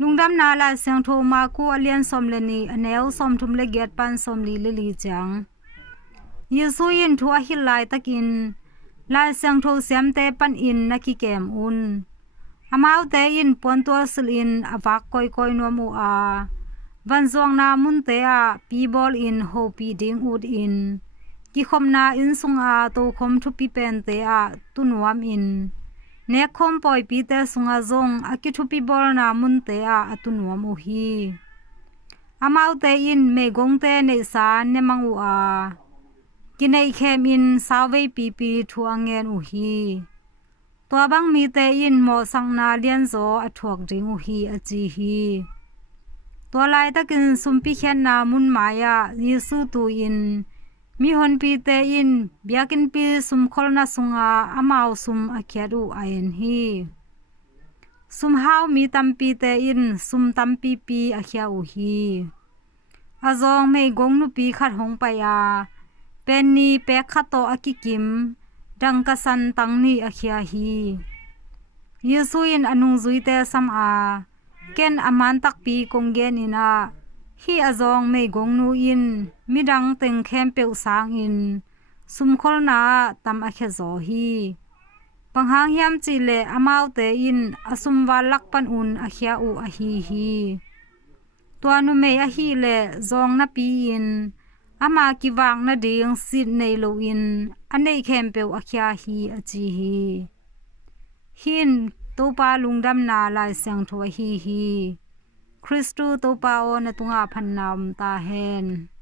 Lungdamna Lai Siangtho maku alian somleni aneu somthum le get pan somli le li chang Jesu in thua hilh laitakin Lai Siangtho siamte panin na kikem un Amaute in puantual silhin avak koi nuam a vanzuakna munte pibawlin hopih ding ud in kikhopna in sunga tokhom thupi pente nuamin nekkhawm pawipite sungah zong thupi bolna munte nuam hi Amaute in megongte nei sa nemang a kinei khem in sawei pipi thuangen hi tua bang mi te in mo sangna lian zo athuak ding hi achi hi tua laitakin sumpi khen na mun maya Jesu tu in mi hon pi te in biakin pi sum kholna sunga amau sum akhiadu ain hi sum hau mi tampi te in sum tampi pi akhia hi azong mei gong nu pi khat hong pa ya penni pe khato akikim dangkasan tangni akhia hi Jesu in anung zuite sam ken aman tak pi konggen ina hi azong mei gong nu in midang teng khem peu sang in sumkhol na tam akhe zo hi panghang hiam chi le Amaute in asumwa lakpan un akhia a hi tuanu mei a hi le zong na pi in ama ki wang na ding sit nei lo in anei khem peu akhia hi achi hi hin topa lungdamna Lai Siangtho hi Kristu topa o na tunga phannam ta hen